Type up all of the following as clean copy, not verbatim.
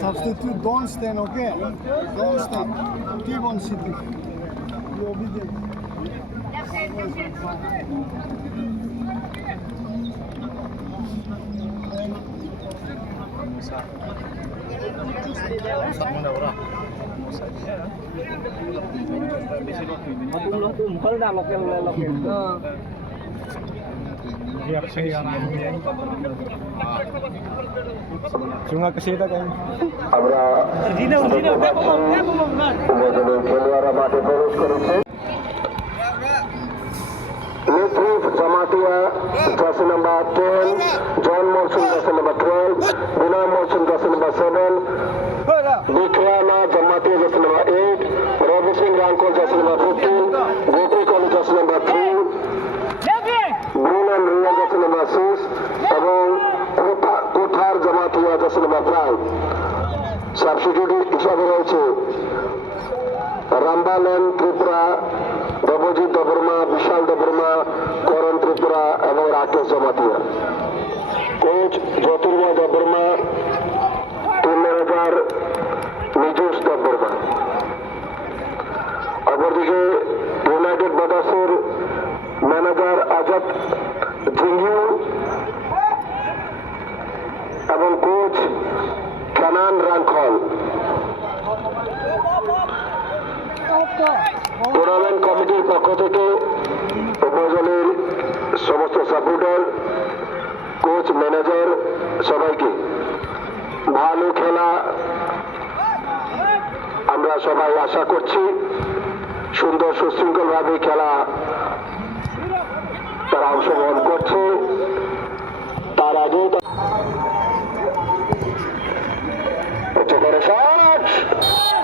Substitute, don't stand, okay? Don't stand. Keep on sitting. You obedient. Cuma ke sini kan. আমরা খেলোয়াড়রা মাঠে প্রবেশ করেছে। Letrif Jamatia, jersey number 10, John Morrison, jersey number 12, Vinay Morrison, jersey number 7, Vikrama Jamatia, jersey number 8, Ravi Singh Rankol, jersey number 15, Gopi Koli, jersey number 3, Brunan Ria, jersey number 6, এবং কোঠার Jamatia, jersey number 5. Substitute হিসাবে রয়েছে রামবালেন ত্রিপুরা, দেবজিৎ দেববর্মা, বিশাল দেববর্মা, করণ ত্রিপুরা এবং Rakesh Jamatia. Coach জ্যোতির্ময় Debbarma, team manager নিজুস Debbarma. অপরদিকে United ব্রাদার্সের manager Azad জিঙ্গিউ এবং coach Canaan Rangkhol. Tournament কমিটির পক্ষ থেকে উপজেলার সমস্ত সাপোর্টার, কোচ, ম্যানেজার সবাইকে ভালো খেলা আমরা সবাই আশা করছি। সুন্দর সুশৃঙ্খলভাবে খেলা তারা অংশগ্রহণ করছে। তার আগে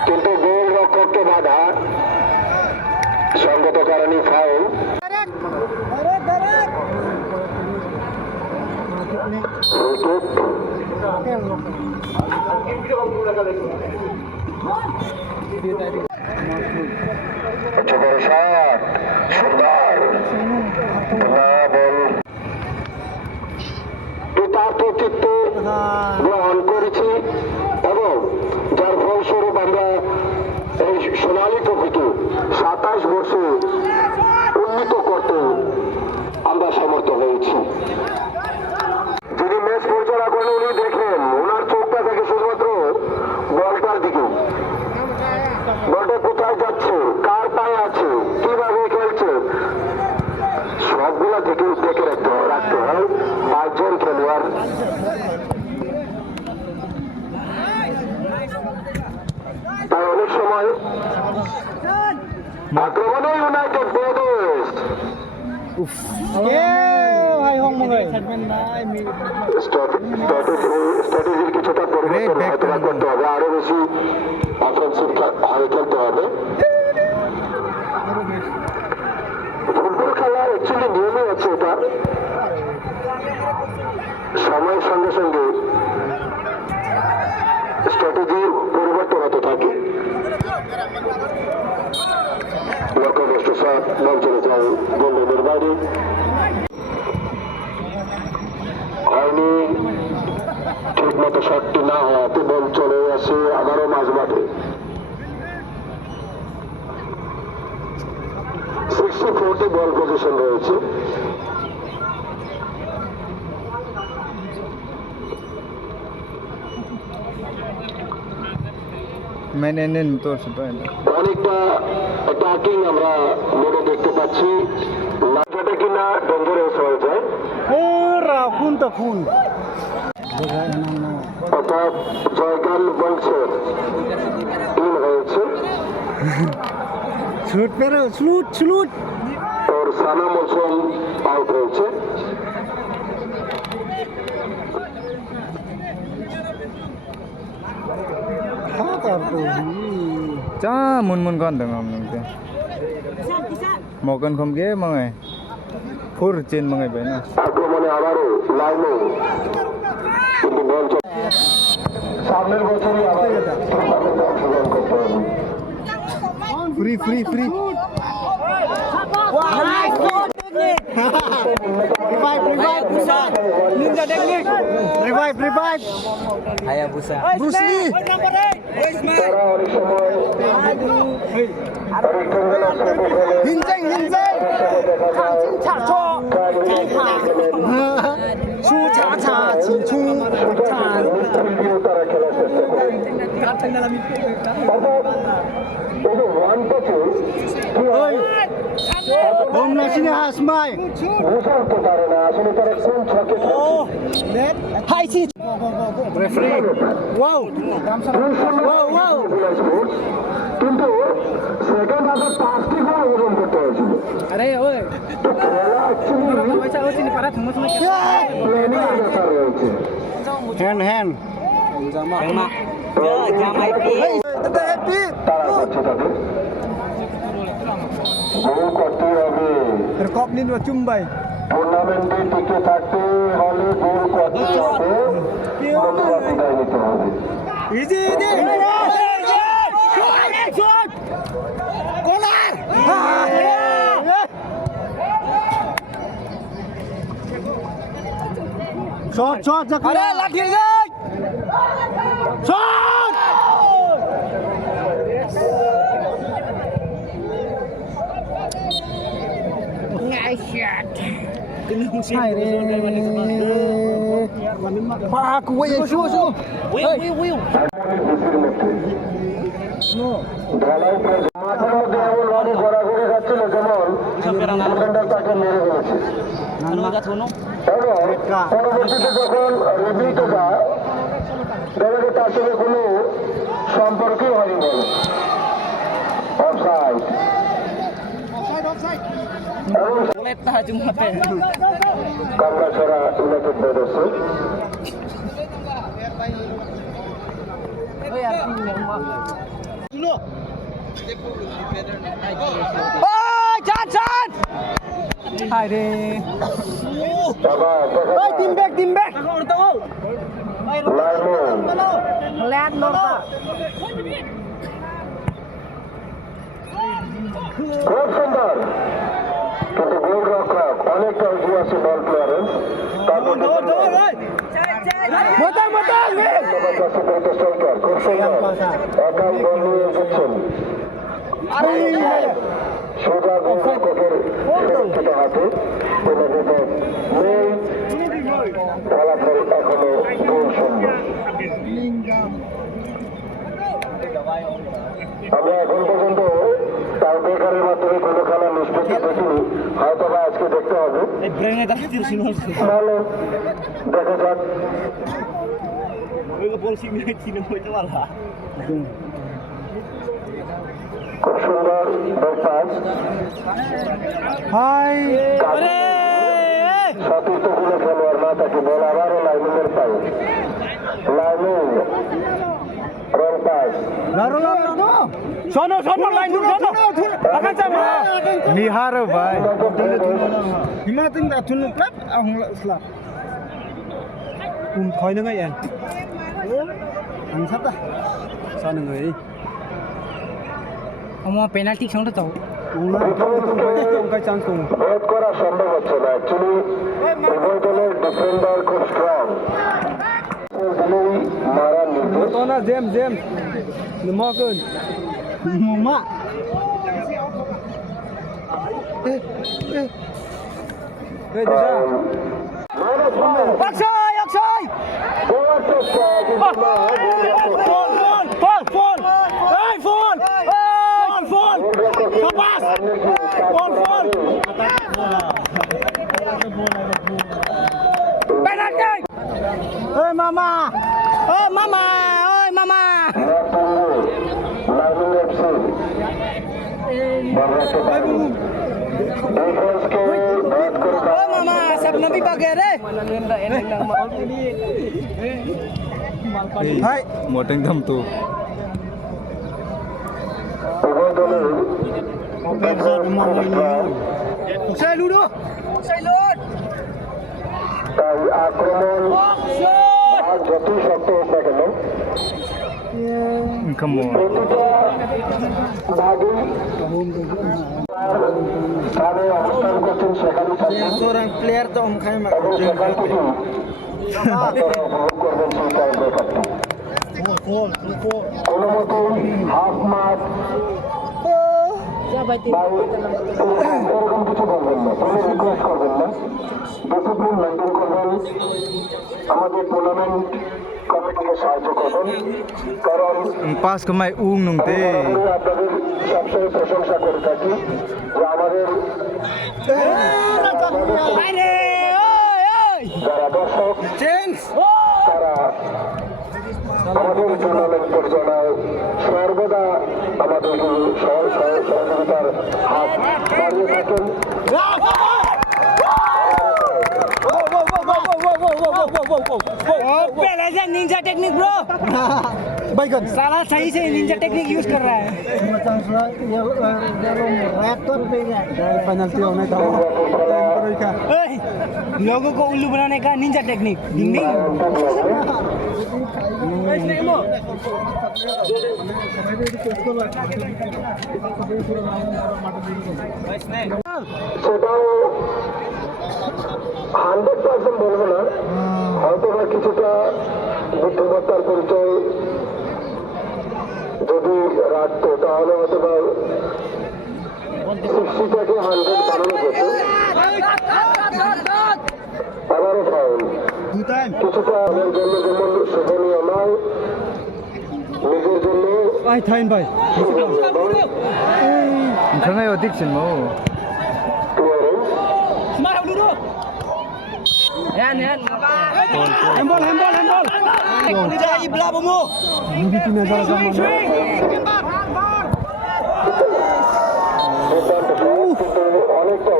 কিন্তু গোল রক্ষককে বাধা, সঙ্গত কারণে ফাউল। চিত্তে গ্রহণ করেছি এবং যার ফলস্বরূপ আমরা এই সোনালী ট্রফিকে 27 বর্ষে উন্নীত করতে আমরা সমর্থ হয়েছি। যিনি ম্যাচ পরিচালনা করেন উনি দেখেন, ওনার চোখটা থাকে শুধুমাত্র বলটার দিকে। বলটা কোথায় যাচ্ছে, কার পায়ে আছে, কিভাবে খেলছে, সবগুলা থেকে দেখে রাখতে হয়। 5 জন খেলোয়াড় তাই অনেক সময় আক্রমণে ইউনাইটেড ব্রাদার্স স্ট্র্যাটেজির কিছুটা পরিবর্তন হয়তো করতে হবে, আরো বেশি অফেন্সিভ হয়ে খেলতে হবে। ফুটবল খেলার অ্যাকচুয়ালি নিয়মই আছে, এটা সময়ের সঙ্গে সঙ্গে স্ট্র্যাটেজি পরিবর্তন হতে থাকে। লক্ষ্যগ্রস্ত শট বল চলে যায় গোললাইনের বাইরে, হয়নি। ঠিক মতো শটটি না হওয়াতে বল চলে আসে আবারও মাঝ মাঠে। 64টি বল পজিশন রয়েছে। অনেকটা অ্যাটাকিং আমরা মোড়ে দেখতে পাচ্ছি, যেটা কিনা ডেঞ্জারাস হয়ে যায়। অর্থাৎ জয়গান বংশের টিম হয়েছে। ওর সানা মৌসুম আউট হয়েছে। Cha mun con đừng ngầm đừng một con không ghế mọi người phút trên mọi người vậy nè আক্রমণে আবারও লাইনে কিন্তু বল সামনের বছরই আবার অংশগ্রহণ করতে হবে। Free free free revive Revive, revive. Bruce Lee. তারা অনেক সময় Hinjeng, hinjeng. Chu cha cha, chi chu cha. দিয়েও তারা খেলার চেষ্টা করে অর্থাৎ এই যে ওয়ান টাচে কি হয় Om Nashini Hasmai. বুঝতে পারে না আসলে তারা কোন ছকে খেলছে Hi, chi. Referee. Wow. Wow, wow. কিন্তু সেকেন্ড হাফে 5টি গোল অর্জন করতে হয়েছিল Arey, oi. তো খেলা actually Baca sini para tunggu semua. Planning এর ব্যাপার রয়েছে Hand, hand. তারা করছে তাদের গোল করতে হবে Rekop ni dua cumbai. টুর্নামেন্টে টিকে থাকতে হলে গোল করতে হবে নতুবা বিদায় নিতে হবে Easy, easy. Shot, shot, Zakir. Ada lagi guys. Shot. Nice shot. Hai re. Pak aku wei show show. Wei. ঢালাই প্রায় মাঠের মধ্যে এমন ভাবে ঘোরাঘুরি খাচ্ছিল যেমন ডিফেন্ডার তাকে মেরে ফেলেছে এবং পরবর্তীতে যখন রিভিউতে যায় দেখা যায় তার সঙ্গে কোনো সম্পর্কই হয়নি বলে offside Kamrachhara United Brothers Hai re. আবার দেখা যায় Team back. লাইমন Lihat Norta. খুব সুন্দর কিন্তু গোল রক্ষক অনেকটা এগিয়ে আছে বল ক্লিয়ারেন্স তারপর Motor. স্ট্রাইকার খুব সুন্দর একাই বল নিয়ে এসেছেন সোজা গোল রক্ষকের সুরক্ষিত হাতে কোনো বিপদ নেই ফলাফল এখনো গোল শূন্য আমরা এখন পর্যন্ত তার বেকারের মাধ্যমে কোনো খেলার নিষ্পত্তি দেখিনি হয়তো বা আজকে দেখতে হবে ভালো দেখা যাক খুব সুন্দর ব্যাপার Hai. সতীর্থ কোনো খেলোয়াড় না তাকে বল আবারও লাইনের পায়ে line wrong pass Laro. Sono line dulu sono. Akan sama. Nihar bhai. Himatin da thunu plat ang sla. Khoi na ngai an. Ang sata. Sono ngai. Amo penalty song to. রোধ করা সম্ভব হচ্ছে না অ্যাকচুয়ালি উভয় দলের defender খুব strong দিলেই মারার নির্দেশ Tona James. Morgan. Mama. Akshay! গোয়ার চেষ্টা কিন্তু না Phone! Hey, phone! Kapas! Phone! Penalty! Hey, mama! Lining FC বাংলাদেশে ডিফেন্সকে ব্যাট করে Mama, sab nabi bagay re. Hai. Moteng dam tu. উভয় দলের ডিফেন্স খুব স্ট্রং Saya ludo. তাই আক্রমণ আর যতই শক্ত হোক না কেন Come on. প্রতিটা ভাগেই স্থানে অবস্থান করছেন সেখানে থাকবেন Seorang player tu om kaya mak. এবং সেখান থেকেই আপনারা উপভোগ করবেন সেই টাই ব্রেকারটা কোনো মতো হাফ মাস এরকম কিছু করবেন না, কোনো রিকোয়েস্ট করবেন না, ডিসিপ্লিন মেনটেন করবেন, আমাদের টুর্নামেন্ট কমিটিকে সাহায্য করবেন, কারণ Pas ke mai nung te. আমরা আপনাদের সবসময় প্রশংসা করে থাকি যে আমাদের যারা দর্শক তারা আমাদের টুর্নামেন্ট পরিচালনায় সর্বদা আমাদেরকে সহযোগিতার হাত বাড়িয়ে থাকেন। पहले से निंजा टेक्निक ब्रो साला सही से निंजा टेक्निक यूज कर रहा है लोगों को उल्लू बनाने का निंजा टेक्निक সেটাও 100% বলবো না, হয়তো বা কিছুটা বুদ্ধিমত্তার পরিচয় যদি রাখতো তাহলে হয়তো বা 60 থেকে 100 বানানো যেত। আবারও ফাউল, কিছুটা আমার জন্য যেমন শোভনীয় নয়, নিজের জন্য Kangai addiction mo. हैंडबॉल इबला बमो অনেকটা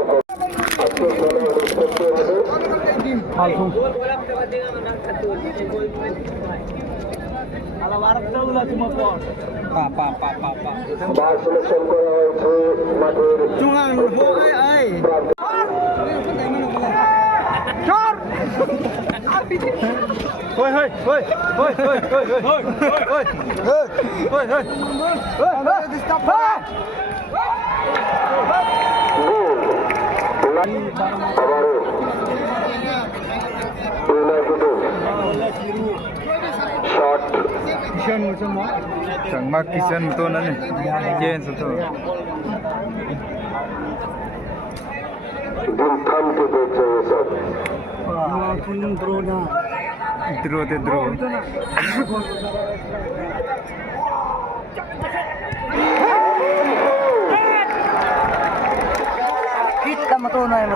বার সিলেকশন করা হয়েছে মাঠের shot Sang mak kisan to na ni. Jen sa to. দিন থামতে দেখছে এসব Draw te draw. kita matulungan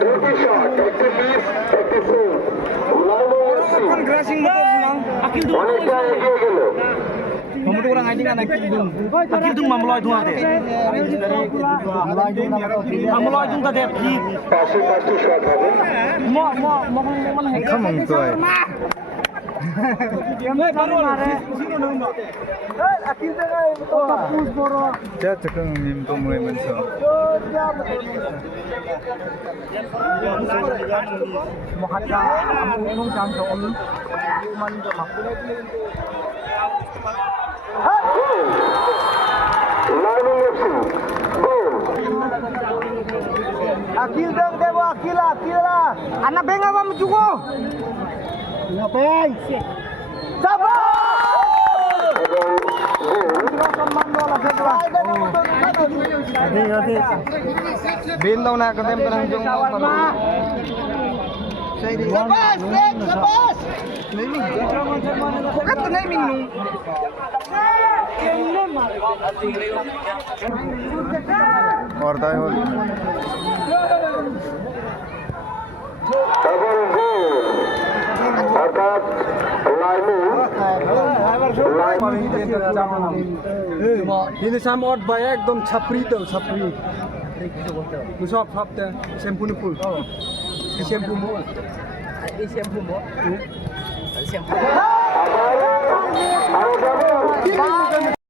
দুটি শট, একটি মিস, একটি save. crashing motor senang akil tu অনেকটা এগিয়ে গেল। mamudu orang anjing anak akil tu mamloy tu ate mamloy tu tadi পাশে 5টি শট হবে। mo mana Kamang to ay. akil tu kan push boro Ja chakang mim to mo man so. mohaka emang jam to om man to lining FC goal. akil dong debo akil lah anak benga bam jugo ngapain sabar এবং গোল। Bin daw na kadem parang jong Lepas, lepas. Bukan tu naming nung. or tayo hol. এবং গোল। অর্থাৎ lining Ini sama ot bayar ekdom chapri tuh chapri. Musab hap deh, shampoo nih full. Shampoo mo. আবার